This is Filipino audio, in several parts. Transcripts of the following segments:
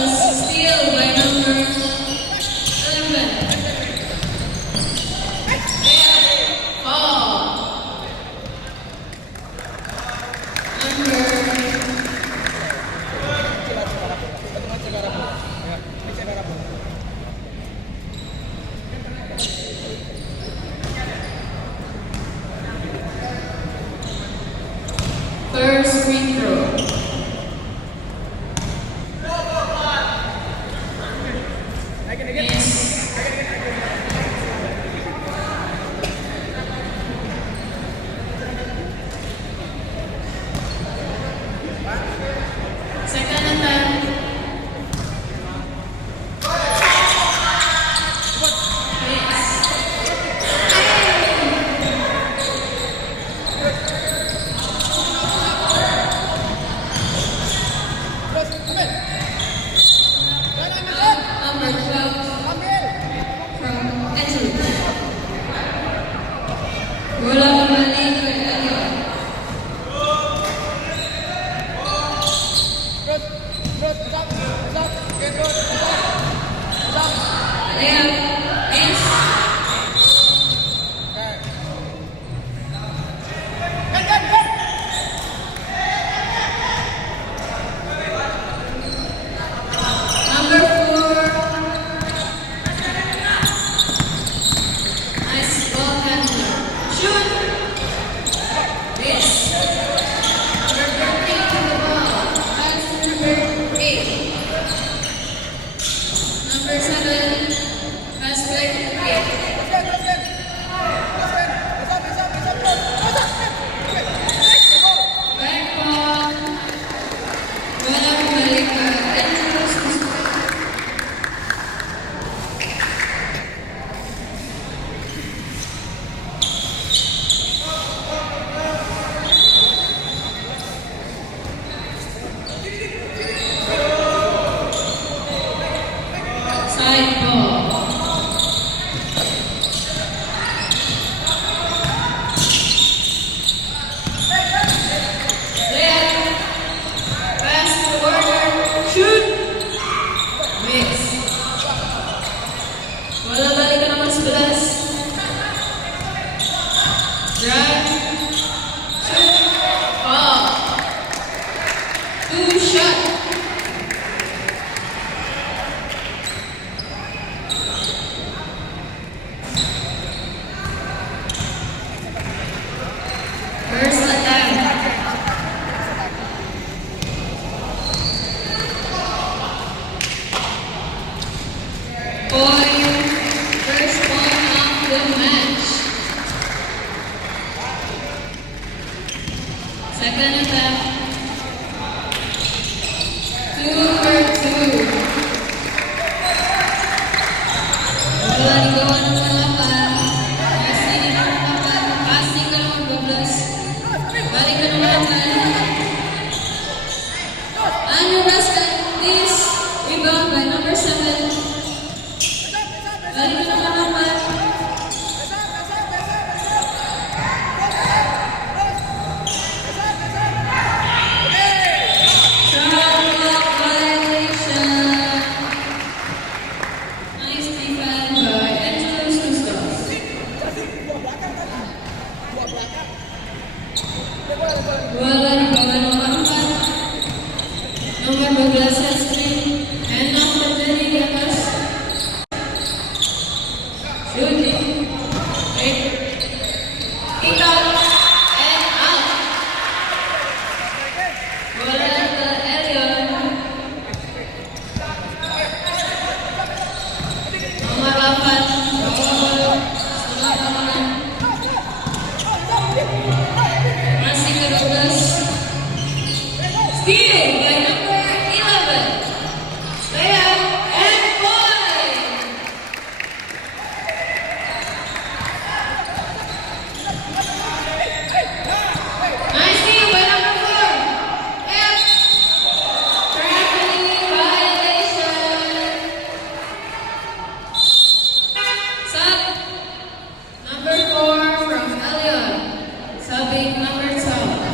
was steal by number 11. Ball. First free throw. Miss. Second attempt. Number 12 from Edgewood. Bola kembali ke Elliot. Layup is number 4. Nice ball handler. Shoot. This. Number 13 to the ball. That's number 8. Number 7. Pass back to 8. Back ball. Bola kembali ke Andrews. Side ball. Layup. Pass forward. Shoot. Miss. Bola balik ke nomor 11. Drive. Shoot. Ball. 2 shot. First attempt. Point. First point of the match. Second attempt. 2 for 2. Bola dibawa nomor 8. Passing nomor 8. Passing ke nomor 12. Balik ke nomor 8. Anu basket is rebound by number 7. Balik ke nomor 4. Shot clock violation. Nice defense by Andrews Gustos. Bola dibawa nomor 4. Nomor 12 set screen. Enak terjadi di atas. Shooting. Kick out. And out. Bola ke Elliot. Nomor 8. Ball. Setengah lapangan. Masih ke 12. Steal by number 11. Layup and point. Nice steal by number 4. Layup. Traveling violation. Sub. Number 4 from Elliot. Subbing number 12.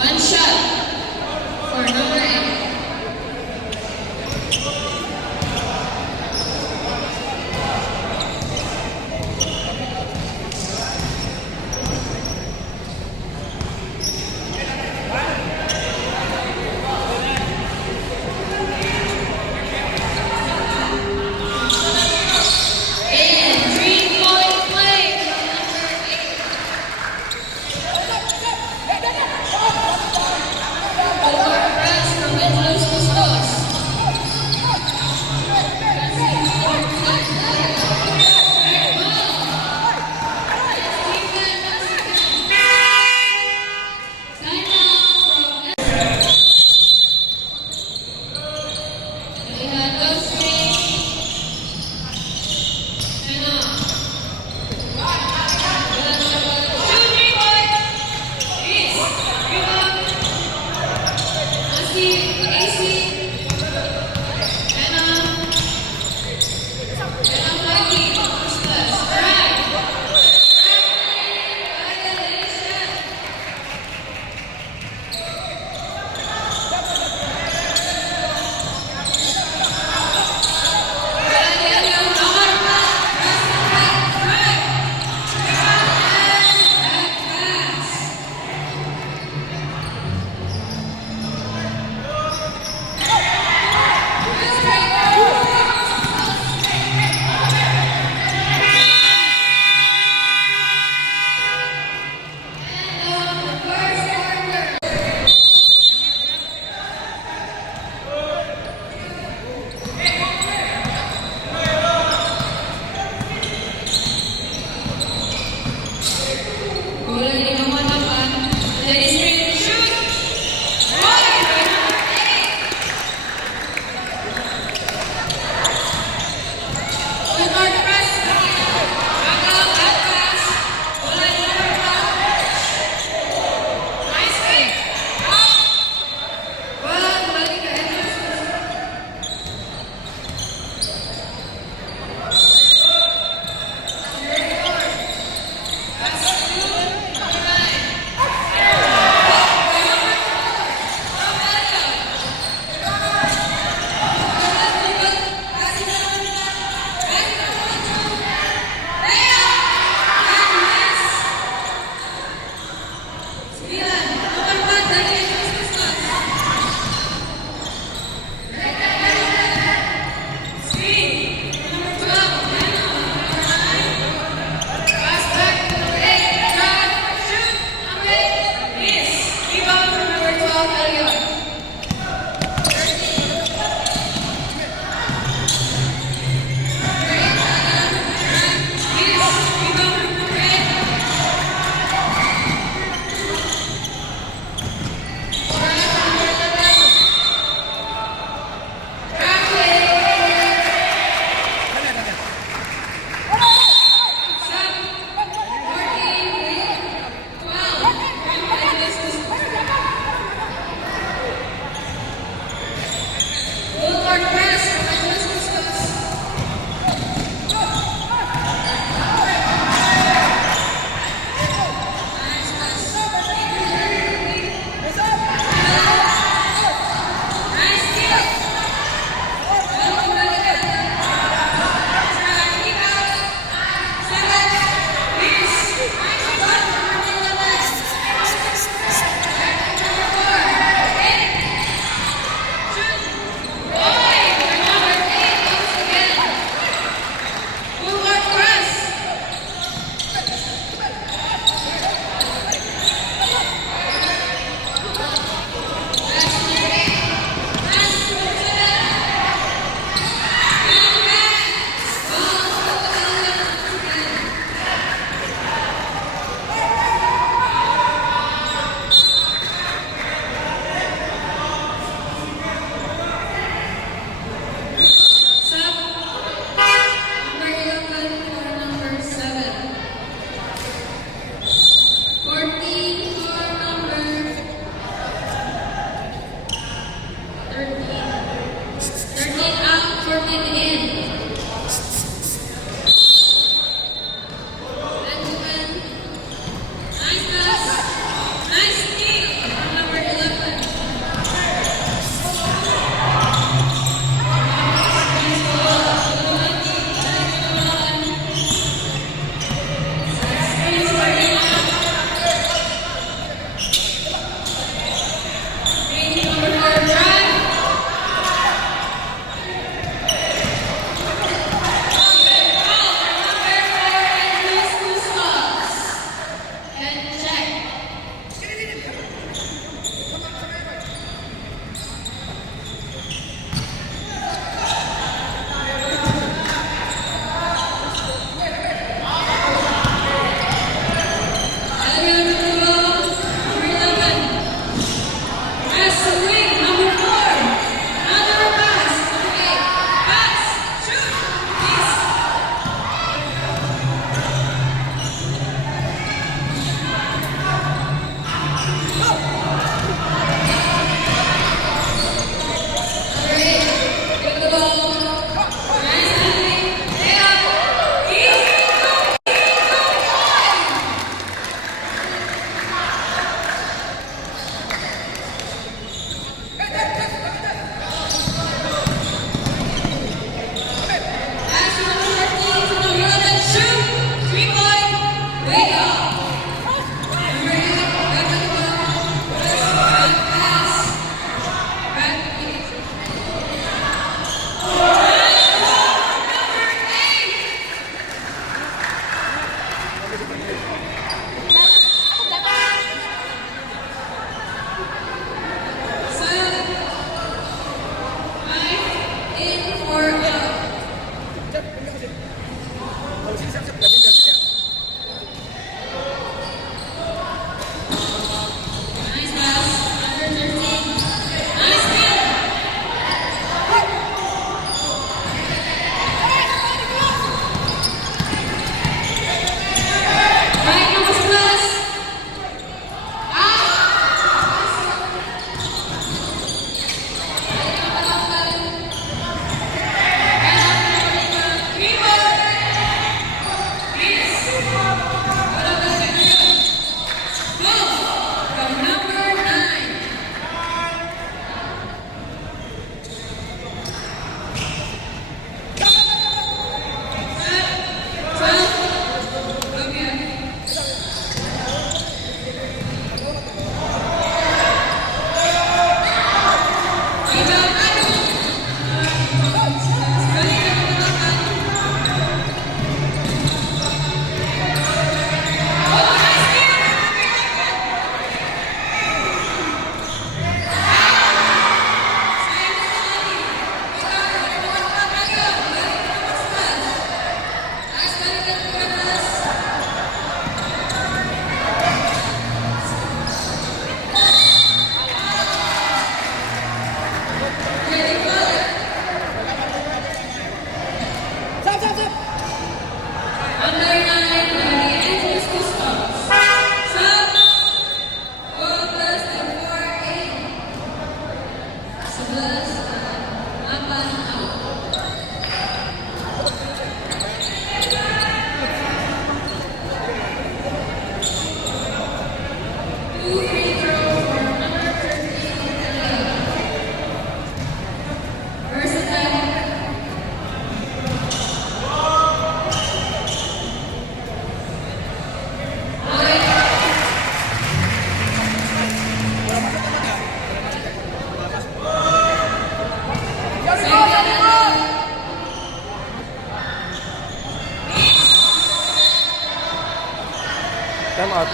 One shot for number 8. And 3-point play from number 8. Over press from Edlos Bustos. Two free throw for number 13, Elia. Versatile. Time out.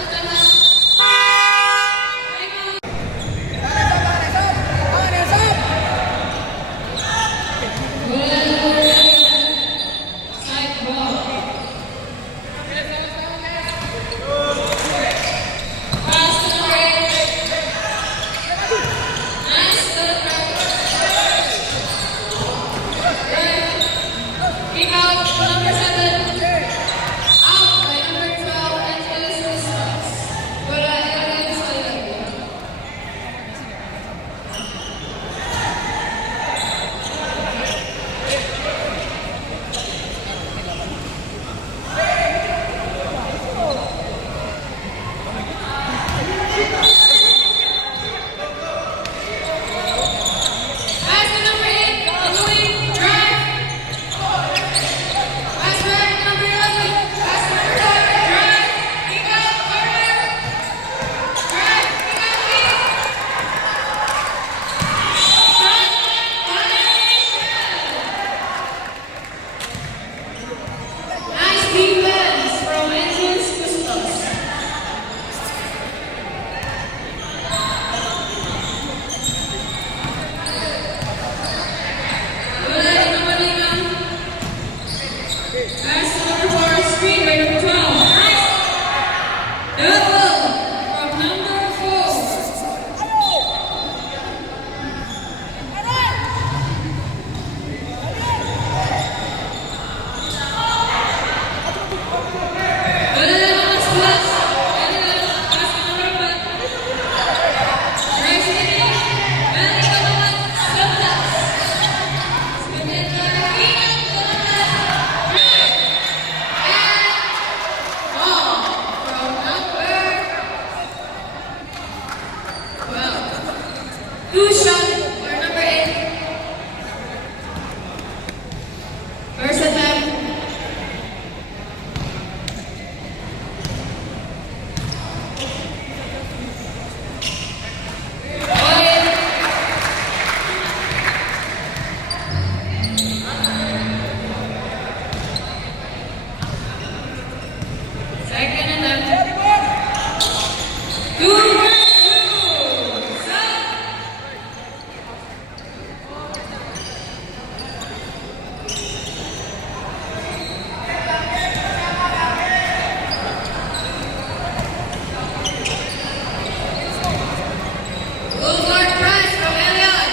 Number 7. Out by number 12, Angeles Cristals. Wala, Ellen Soyla. Pass to number 8, Louis, drive. Pass back, number 11. Pass to number 12, drive. Kick out, corner. Drive, kick out, kick. Shot clock violation. Nice defense from Angeles Cristals. Wala rin naman lang. Pass to number 4, screen by number 12. Nice. Double from number 4. Wala lang ang squats. Pwede lang. Pass to number 5. Drive city. Balik ka naman. Stuntas. Spinning drive. Ingat ka naman. Drive. And ball from number 12. Two shot for number 8. Versatile. Oil. Second and left. Two versus two. Set. Full guard press from Elion.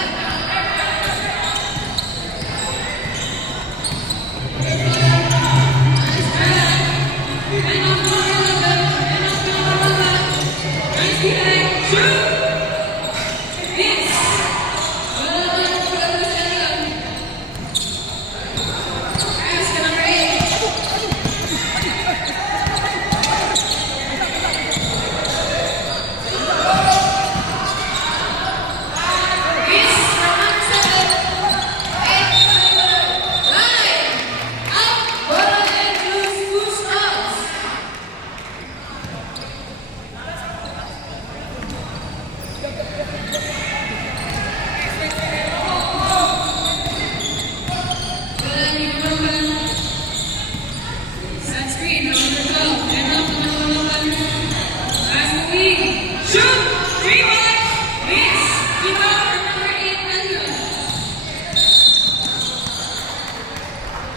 Nice pass. And off to number 11. And off to number 11. Nice defense. Shoot. Miss. Well done for Douglas Elion. Pass to number 8. Miss from number 7. 8. Line. Out. Bola and lose 2 shots. Wala rin naman. Set screen from number 12. And off to number 11. Pass to wing. Shoot. 3 ball. Miss. Keep out from number 8, Elion.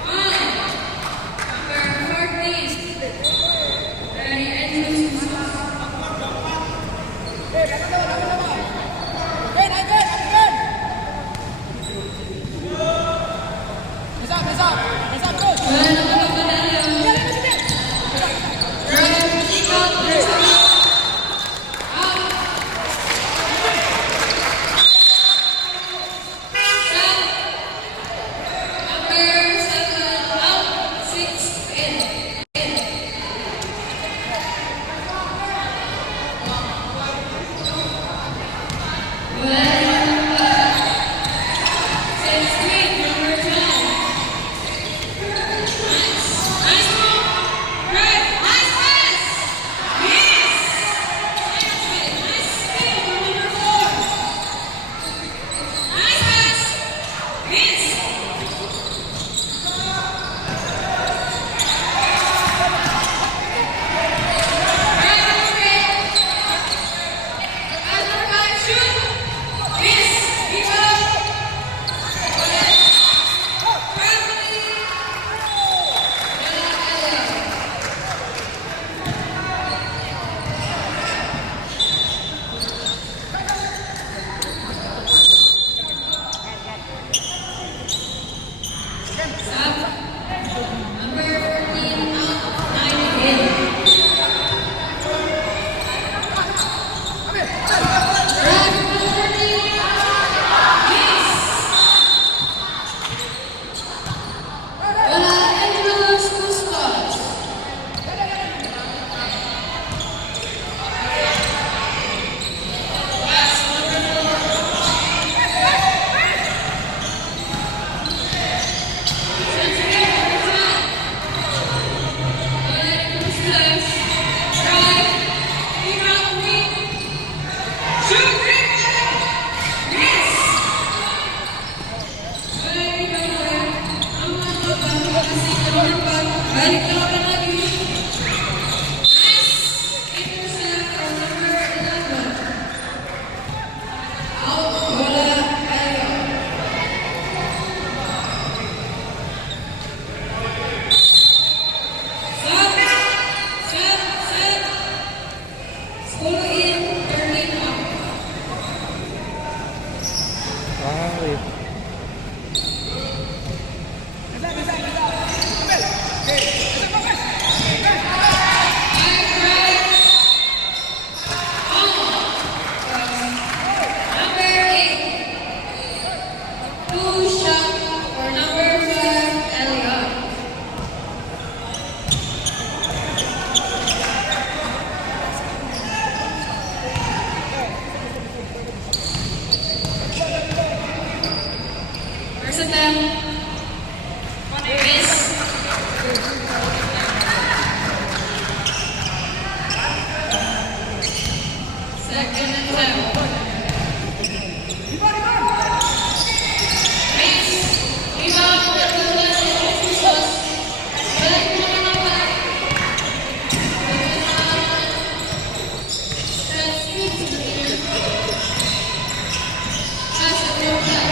One. Number 14. Ready, Angeles Cristals. Wala naman ang Elion. Drive. Kick out. Versatile. Out. Set. Number 7. Out. 6 in. attempt. Miss. Second attempt. Miss. Rebound for Douglas and Jesus. Balik mo naman ang balik. That's good to hear. Pass it to the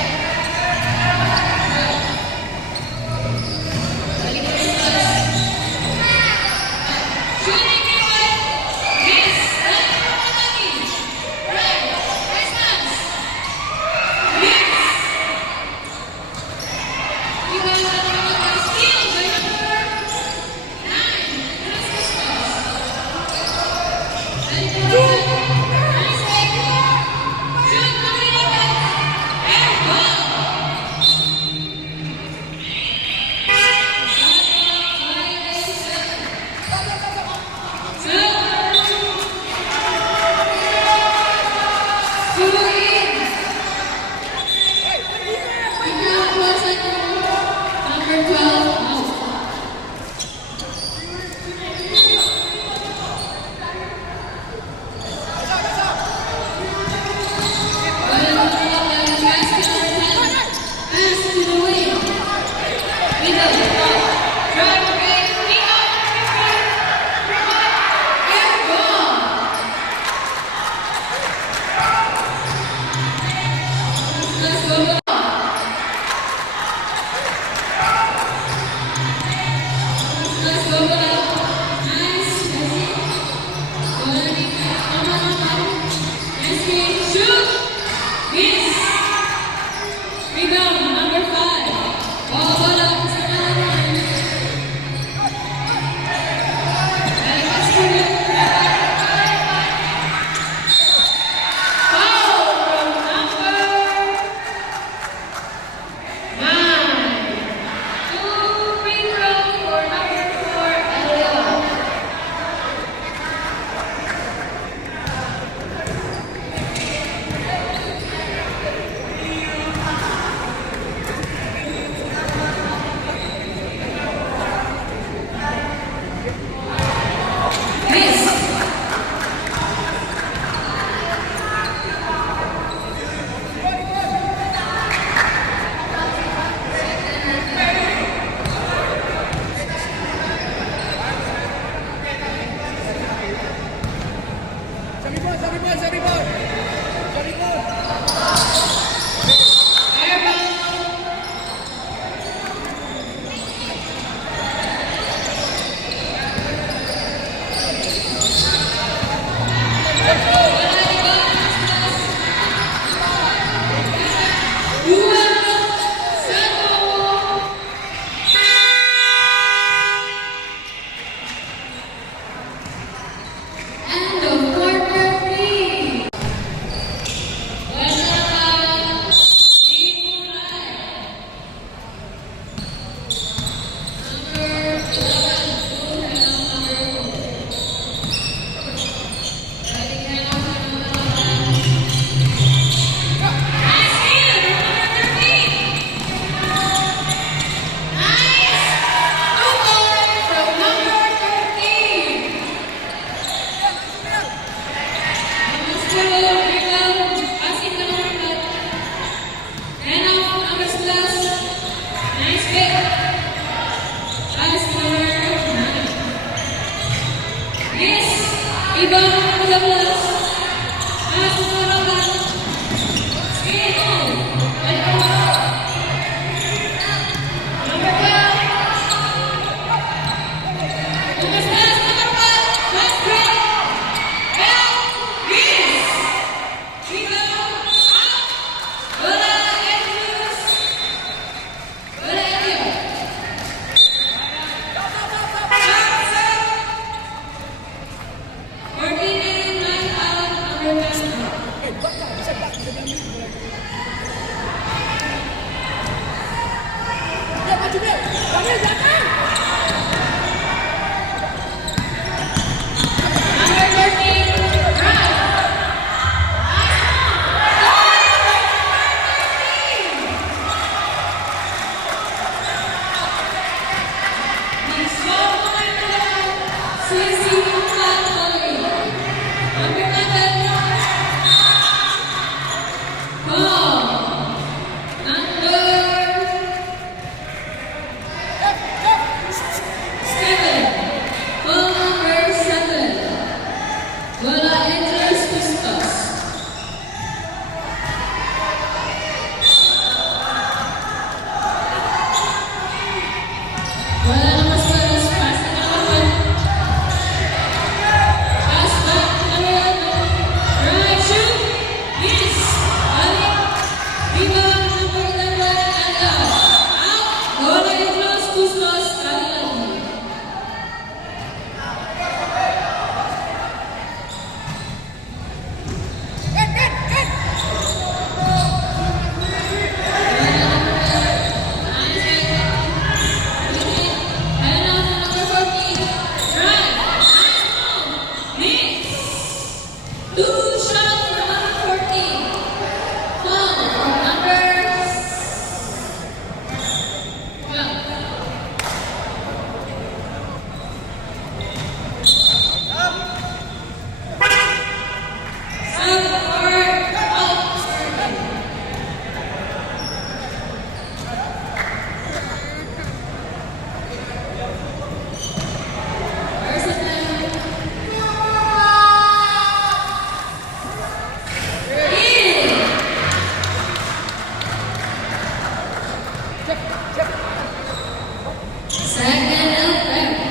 Second attempt.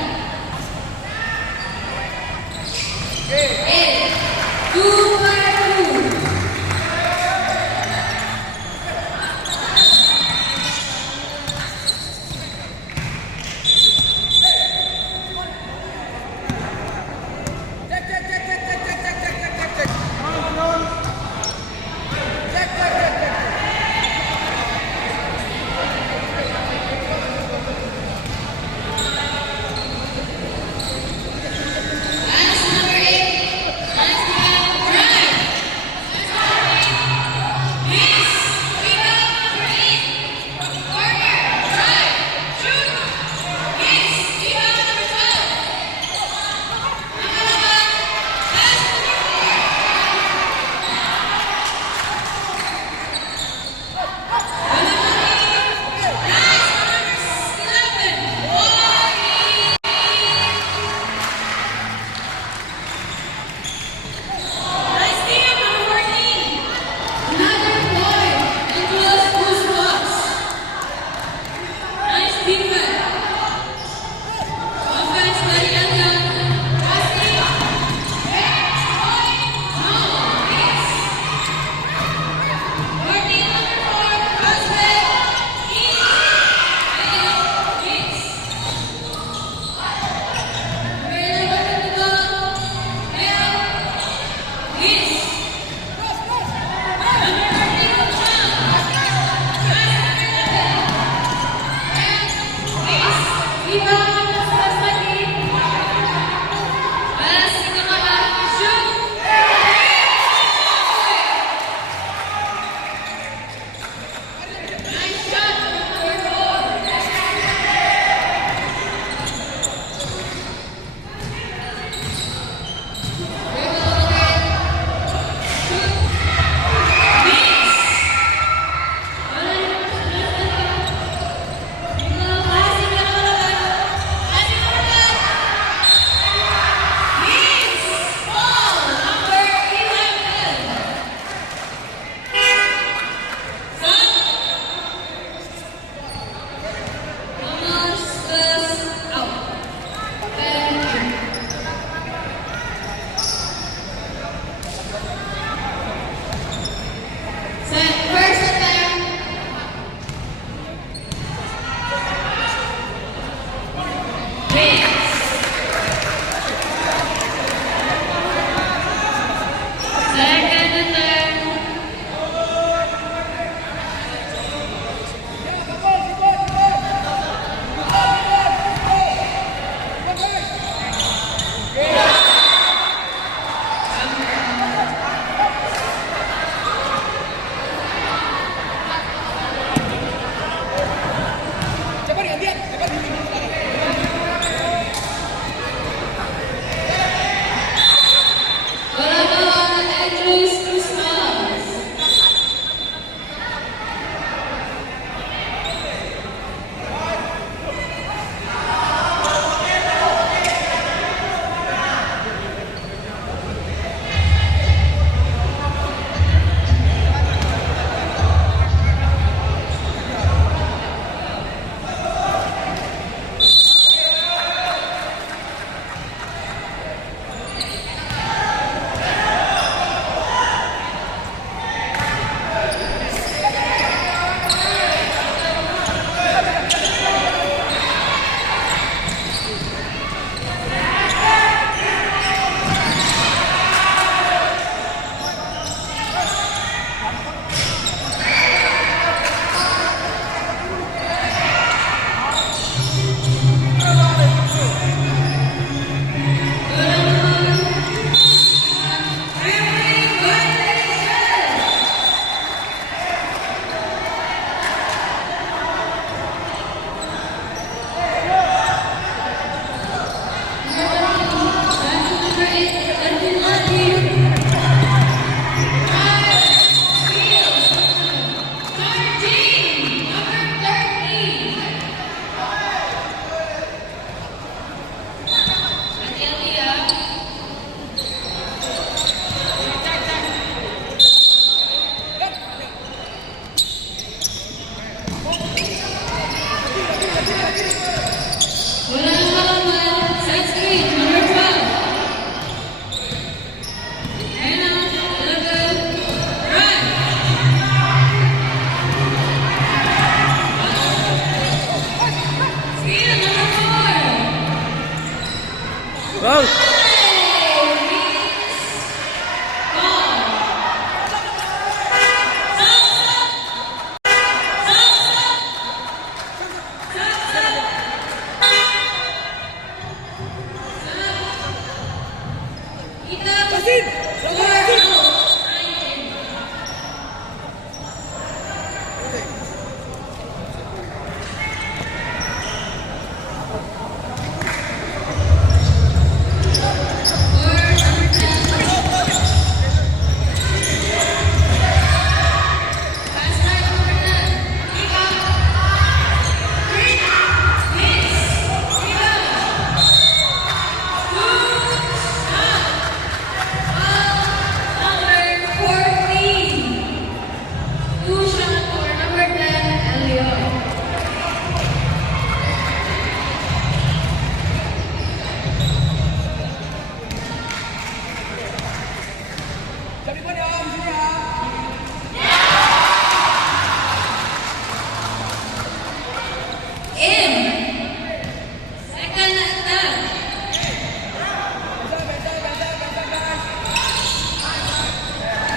2-2.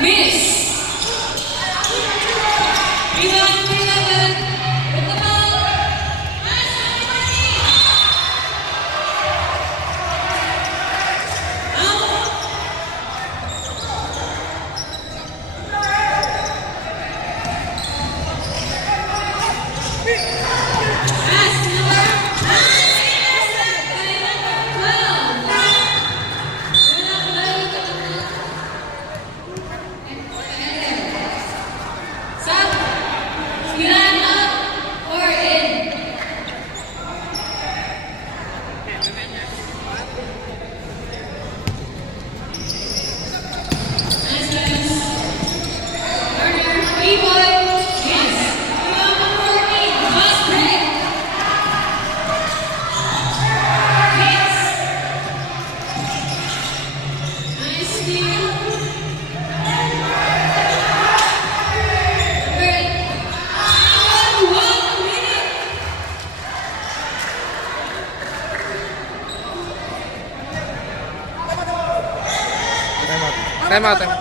Miss. Rebound, 11. With the ball. Out. Pass number 9. Intercept by number 12. Wala ba yung Sub. Silan up or in. Nice pass. Turner, B-boy. Yes. Number 14. Fast break. Hits. Nice steal. Number 1 minute. Time out. Time out.